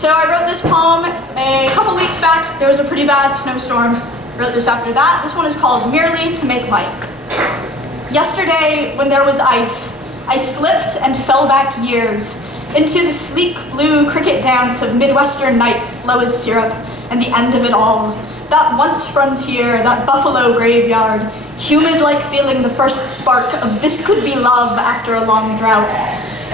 So I wrote this poem a couple weeks back. There was a pretty bad snowstorm. Wrote this after that. This one is called Merely to Make Light. Yesterday, when there was ice, I slipped and fell back years into the sleek blue cricket dance of Midwestern nights, slow as syrup, and the end of it all. That once frontier, that buffalo graveyard, humid like feeling the first spark of this could be love after a long drought.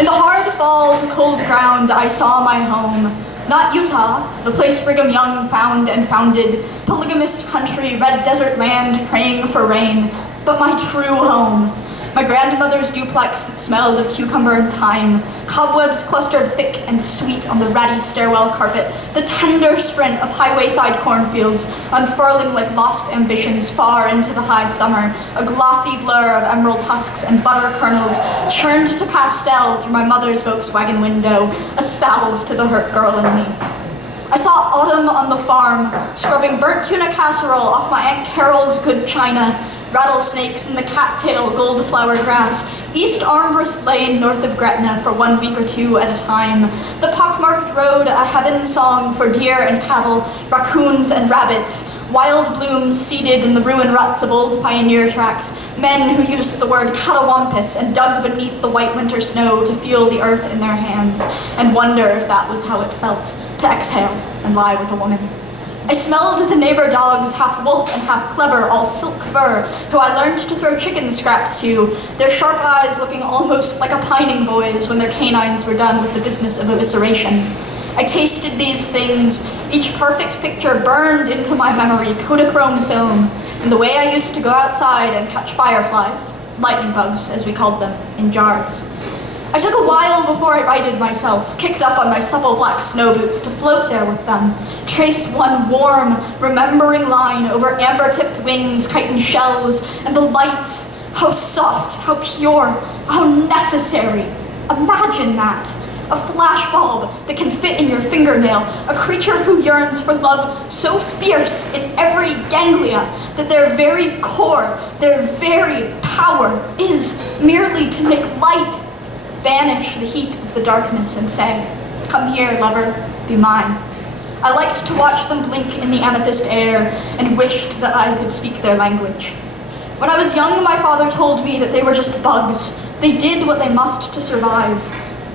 In the hard fall to cold ground, I saw my home. Not Utah, the place Brigham Young found and founded, polygamist country, red desert land praying for rain, but my true home. My grandmother's duplex that smelled of cucumber and thyme, cobwebs clustered thick and sweet on the ratty stairwell carpet, the tender sprint of highway-side cornfields, unfurling like lost ambitions far into the high summer, a glossy blur of emerald husks and butter kernels churned to pastel through my mother's Volkswagen window, a salve to the hurt girl in me. I saw autumn on the farm, scrubbing burnt tuna casserole off my Aunt Carol's good china, rattlesnakes in the cattail gold-flower grass, East Armbrust Lane north of Gretna for 1 week or two at a time, the pockmarked road a heaven song for deer and cattle, raccoons and rabbits, wild blooms seeded in the ruin ruts of old pioneer tracks, men who used the word catawampus and dug beneath the white winter snow to feel the earth in their hands and wonder if that was how it felt to exhale and lie with a woman. I smelled the neighbor dogs, half wolf and half clever, all silk fur, who I learned to throw chicken scraps to, their sharp eyes looking almost like a pining boy's when their canines were done with the business of evisceration. I tasted these things, each perfect picture burned into my memory, Kodachrome film, in the way I used to go outside and catch fireflies, lightning bugs as we called them, in jars. I took a while before I righted myself, kicked up on my supple black snow boots to float there with them, trace one warm, remembering line over amber-tipped wings, chitin shells, and the lights, how soft, how pure, how necessary. Imagine that. A flashbulb that can fit in your fingernail, a creature who yearns for love so fierce in every ganglia that their very core, their very power is merely to make light, banish the heat of the darkness and say, "Come here, lover, be mine." I liked to watch them blink in the amethyst air and wished that I could speak their language. When I was young, my father told me that they were just bugs. They did what they must to survive.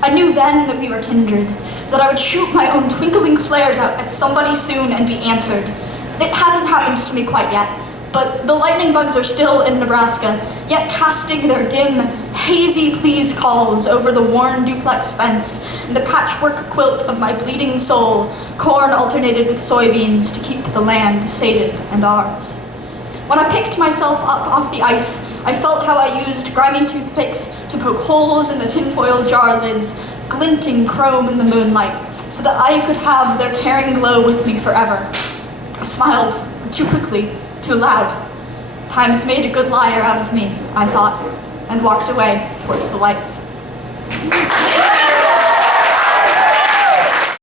I knew then that we were kindred, that I would shoot my own twinkling flares out at somebody soon and be answered. It hasn't happened to me quite yet, but the lightning bugs are still in Nebraska, yet casting their dim, hazy please calls over the worn duplex fence and the patchwork quilt of my bleeding soul, corn alternated with soybeans to keep the land sated and ours. When I picked myself up off the ice, I felt how I used grimy toothpicks to poke holes in the tinfoil jar lids, glinting chrome in the moonlight, so that I could have their caring glow with me forever. I smiled too quickly, too loud. Time's made a good liar out of me, I thought, and walked away towards the lights.